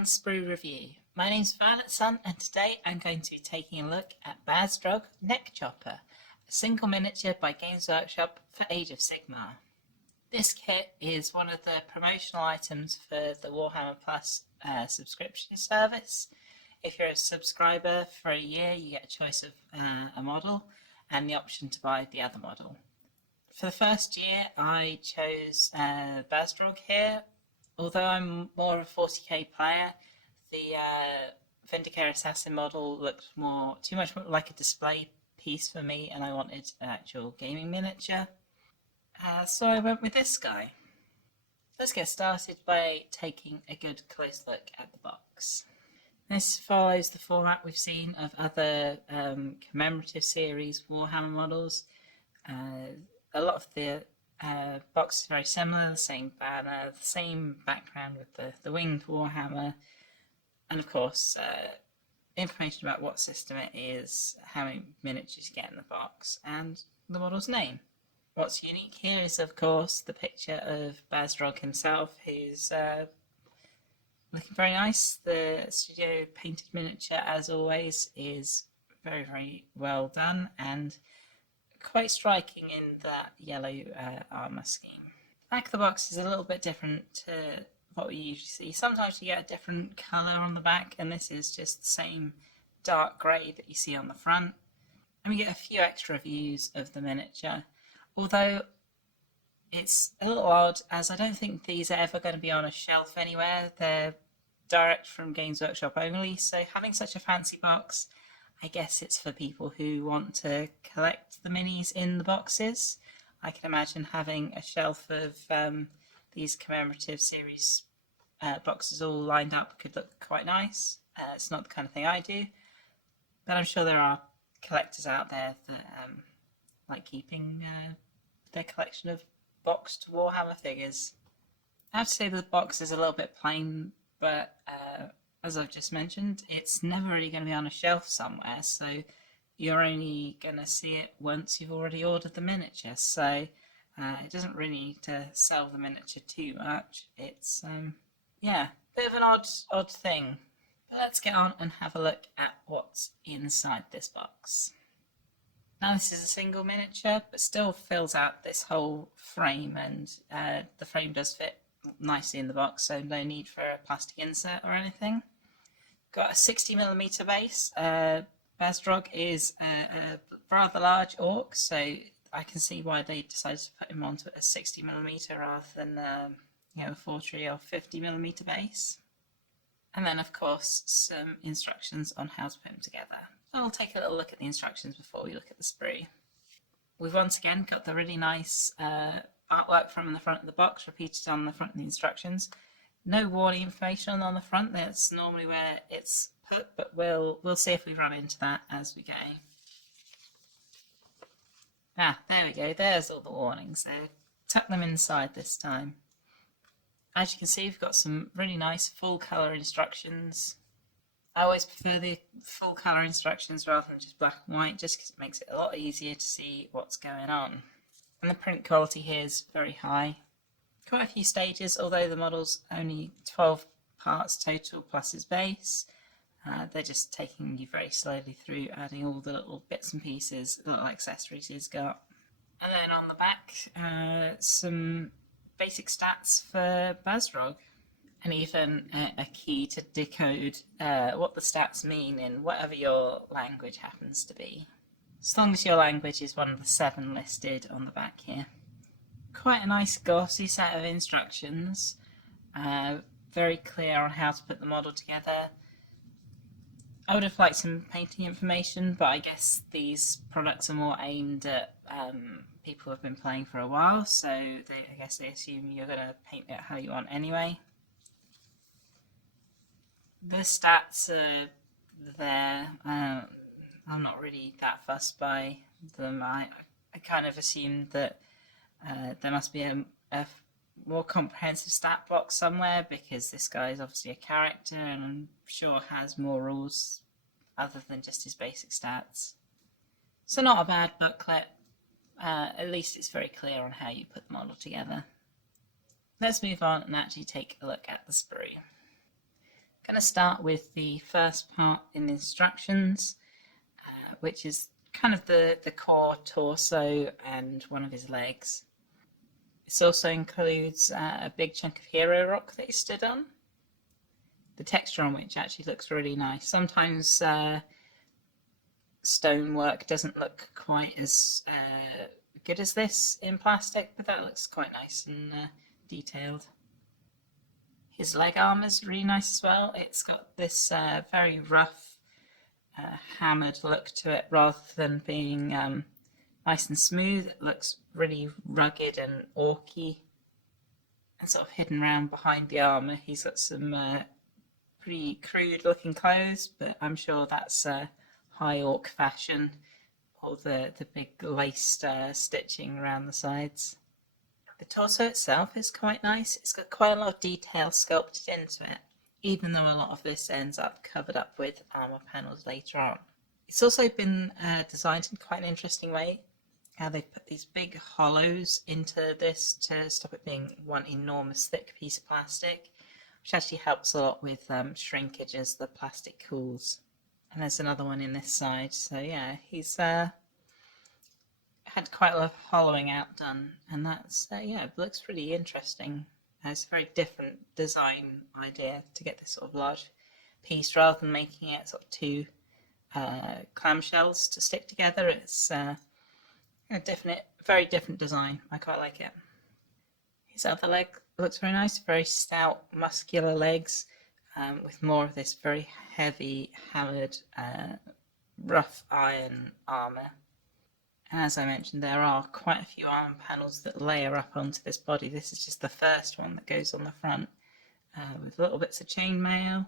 Fun Sprue review. My name's Violet Sun and today I'm going to be taking a look at Bazdrogg Nekk-choppa, a single miniature by Games Workshop for Age of Sigmar. This kit is one of the promotional items for the Warhammer Plus subscription service. If you're a subscriber for a year, you get a choice of a model and the option to buy the other model. For the first year, I chose Bazdrogg here. Although I'm more of a 40k player, the Vindicator Assassin model looked too much like a display piece for me, and I wanted an actual gaming miniature. So I went with this guy. Let's get started by taking a good close look at the box. This follows the format we've seen of other commemorative series Warhammer models. A lot of the box is very similar, the same banner, the same background with the winged Warhammer, and of course information about what system it is, how many miniatures you get in the box, and the model's name. What's unique here is of course the picture of Bazdrogg himself, who's looking very nice. The studio painted miniature, as always, is very, very well done and quite striking in that yellow armour scheme. The back of the box is a little bit different to what we usually see. Sometimes you get a different colour on the back, and this is just the same dark grey that you see on the front. And we get a few extra views of the miniature, although it's a little odd as I don't think these are ever going to be on a shelf anywhere. They're direct from Games Workshop only, so having such a fancy box, I guess it's for people who want to collect the minis in the boxes. I can imagine having a shelf of these commemorative series boxes all lined up could look quite nice. It's not the kind of thing I do, but I'm sure there are collectors out there that like keeping their collection of boxed Warhammer figures. I have to say the box is a little bit plain, but as I've just mentioned, it's never really going to be on a shelf somewhere, so you're only going to see it once you've already ordered the miniature, so it doesn't really need to sell the miniature too much. It's, yeah, bit of an odd thing. But let's get on and have a look at what's inside this box. Now this is a single miniature, but still fills out this whole frame, and the frame does fit nicely in the box, so no need for a plastic insert or anything. Got a 60mm base. Bazdrogg is a rather large orc, so I can see why they decided to put him onto a 60mm rather than a 40 or 50mm base. And then of course some instructions on how to put him together. So we'll take a little look at the instructions before we look at the sprue. We've once again got the really nice artwork from the front of the box repeated on the front of the instructions. No warning information on the front, that's normally where it's put, but we'll see if we run into that as we go. Ah, there we go, there's all the warnings. So tuck them inside this time. As you can see, we've got some really nice full colour instructions. I always prefer the full colour instructions rather than just black and white, just because it makes it a lot easier to see what's going on. And the print quality here is very high. Quite a few stages, although the model's only 12 parts total plus his base. They're just taking you very slowly through, adding all the little bits and pieces, little accessories he's got. And then on the back, some basic stats for Bazdrogg, and even a key to decode what the stats mean in whatever your language happens to be. As long as your language is one of the 7 listed on the back here. Quite a nice glossy set of instructions, very clear on how to put the model together. I would have liked some painting information, but I guess these products are more aimed at people who have been playing for a while, so I guess they assume you're going to paint it how you want anyway. The stats are there. I'm not really that fussed by them. I kind of assumed that there must be a more comprehensive stat block somewhere, because this guy is obviously a character and I'm sure has more rules other than just his basic stats. So not a bad booklet. At least it's very clear on how you put the model together. Let's move on and actually take a look at the sprue. I'm going to start with the first part in the instructions, which is kind of the core, torso, and one of his legs. This also includes a big chunk of hero rock that he stood on, the texture on which actually looks really nice. Sometimes stonework doesn't look quite as good as this in plastic, but that looks quite nice and detailed. His leg armor is really nice as well. It's got this very rough, hammered look to it rather than being nice and smooth. It looks really rugged and orky and sort of hidden around behind the armor. He's got some pretty crude looking clothes, but I'm sure that's high orc fashion, all the big laced stitching around the sides. The torso itself is quite nice. It's got quite a lot of detail sculpted into it, even though a lot of this ends up covered up with armor panels later on. It's also been designed in quite an interesting way, how they put these big hollows into this to stop it being one enormous thick piece of plastic, which actually helps a lot with shrinkage as the plastic cools. And there's another one in this side, so yeah, he's had quite a lot of hollowing out done, and that's yeah, it looks really interesting. It's a very different design idea to get this sort of large piece rather than making it sort of two clamshells to stick together. It's a very different design. I quite like it. His other leg looks very nice, very stout, muscular legs, with more of this very heavy, hammered, rough iron armor. And as I mentioned, there are quite a few armor panels that layer up onto this body. This is just the first one that goes on the front, with little bits of chainmail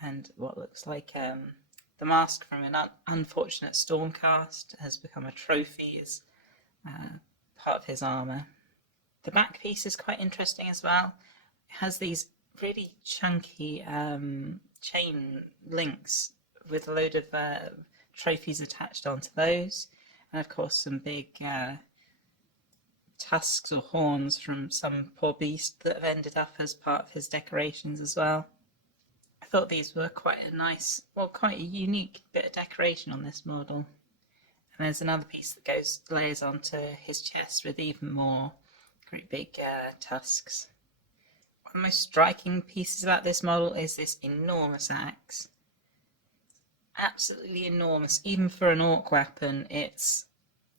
and what looks like the mask from an unfortunate Stormcast has become a trophy as part of his armor. The back piece is quite interesting as well. It has these really chunky chain links with a load of trophies attached onto those. And of course some big tusks or horns from some poor beast that have ended up as part of his decorations as well. I thought these were quite a nice, well, quite a unique bit of decoration on this model. And there's another piece that layers onto his chest with even more great big tusks. One of the most striking pieces about this model is this enormous axe. Absolutely enormous. Even for an orc weapon, it's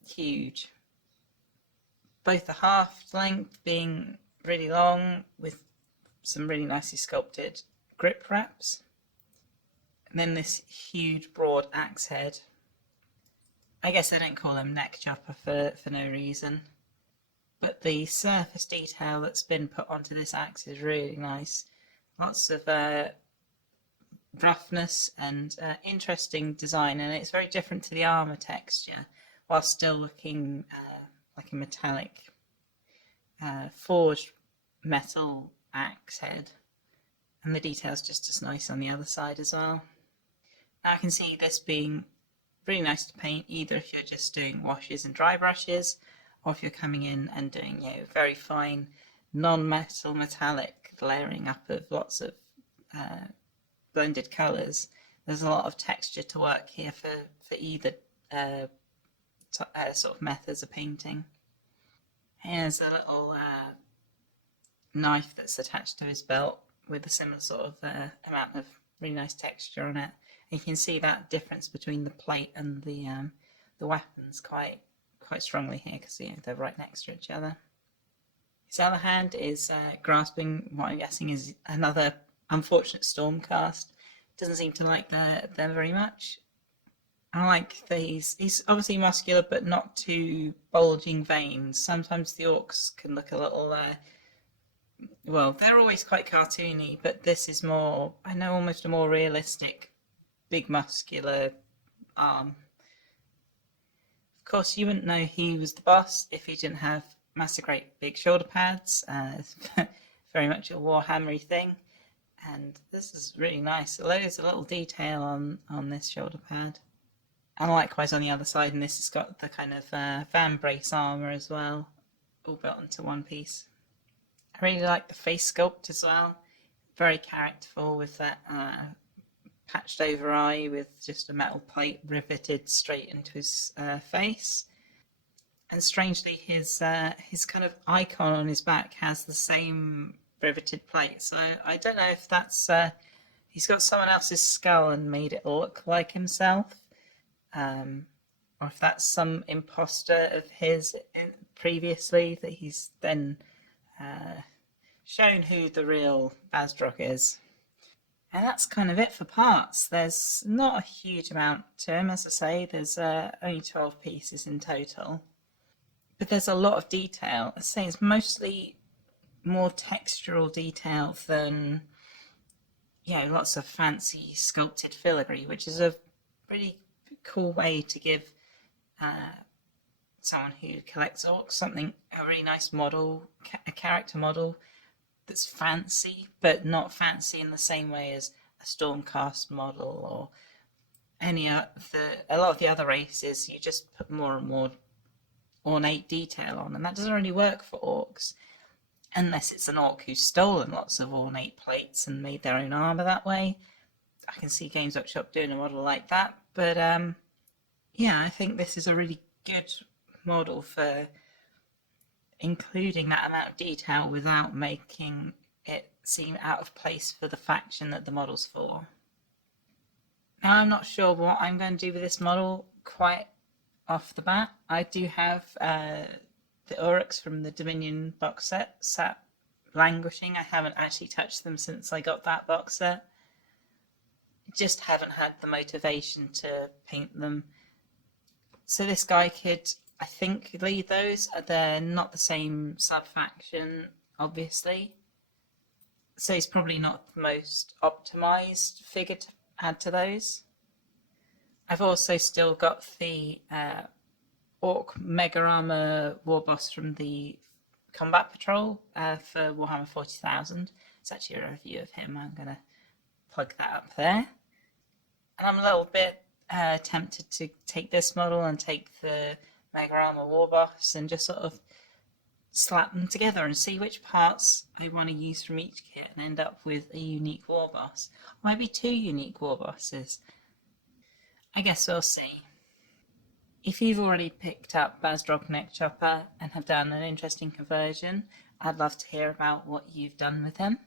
huge. Both the haft length being really long with some really nicely sculpted grip wraps, and then this huge broad axe head. I guess they don't call them Nekk-choppa for no reason, but the surface detail that's been put onto this axe is really nice. Lots of roughness and interesting design, and it's very different to the armor texture while still looking like a metallic forged metal axe head, and the detail's just as nice on the other side as well. Now I can see this being really nice to paint, either if you're just doing washes and dry brushes, or if you're coming in and doing very fine non-metal metallic layering up of lots of blended colours. There's a lot of texture to work here for either sort of methods of painting. Here's a little knife that's attached to his belt with a similar sort of amount of really nice texture on it. And you can see that difference between the plate and the weapons quite strongly here, because they're right next to each other. His other hand is grasping what I'm guessing is another unfortunate Stormcast. Doesn't seem to like them very much. I like these. He's obviously muscular, but not too bulging veins. Sometimes the orcs can look a little, well, they're always quite cartoony, but this is more, I know, almost a more realistic, big muscular arm. Of course, you wouldn't know he was the boss if he didn't have massive, great big shoulder pads. It's very much a Warhammery thing. And this is really nice. Loads of little detail on this shoulder pad. And likewise on the other side, and this has got the kind of van brace armour as well, all built into one piece. I really like the face sculpt as well. very characterful with that patched over eye with just a metal plate riveted straight into his face. And strangely, his kind of icon on his back has the same riveted plate. So I don't know if that's he's got someone else's skull and made it look like himself, or if that's some imposter of his previously that he's then shown who the real Bazdrogg is. And that's kind of it for parts. There's not a huge amount to him, as I say. There's only 12 pieces in total. But there's a lot of detail. I say it's mostly more textural detail than, lots of fancy sculpted filigree, which is a pretty cool way to give someone who collects orcs a really nice model, a character model that's fancy, but not fancy in the same way as a Stormcast model or a lot of the other races. You just put more and more ornate detail on, and that doesn't really work for orcs unless it's an orc who's stolen lots of ornate plates and made their own armor that way. I can see Games Workshop doing a model like that, but I think this is a really good model for including that amount of detail without making it seem out of place for the faction that the model's for. Now, I'm not sure what I'm going to do with this model quite off the bat. I do have the Uruks from the Dominion box set sat languishing. I haven't actually touched them since I got that box set. Just haven't had the motivation to paint them. So this guy could, I think, lead those. They're not the same sub-faction, obviously. So he's probably not the most optimized figure to add to those. I've also still got the Orc Mega Armor War Boss from the Combat Patrol for Warhammer 40,000. It's actually a review of him. I'm going to plug that up there. And I'm a little bit tempted to take this model and take the Mega Armor War Boss and just sort of slap them together and see which parts I want to use from each kit and end up with a unique War Boss. Or maybe 2 unique War Bosses. I guess we'll see. If you've already picked up Bazdrogg Nekk-choppa and have done an interesting conversion, I'd love to hear about what you've done with him.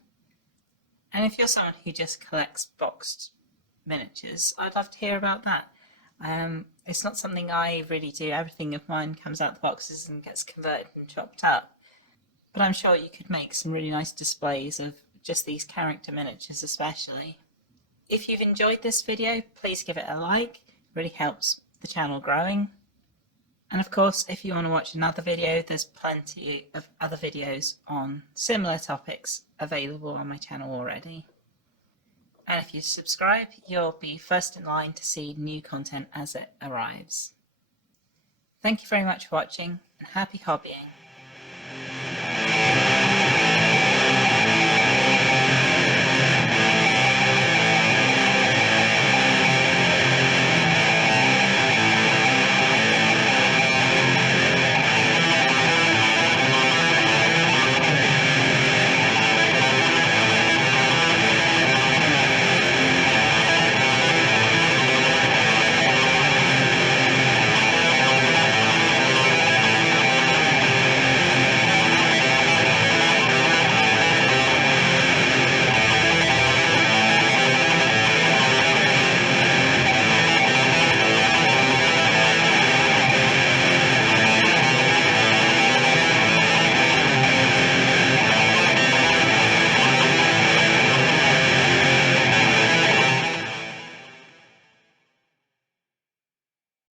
And if you're someone who just collects boxed miniatures, I'd love to hear about that. It's not something I really do. Everything of mine comes out the boxes and gets converted and chopped up. But I'm sure you could make some really nice displays of just these character miniatures especially. If you've enjoyed this video, please give it a like. It really helps the channel growing. And of course, if you want to watch another video, there's plenty of other videos on similar topics available on my channel already. And if you subscribe, you'll be first in line to see new content as it arrives. Thank you very much for watching, and happy hobbying!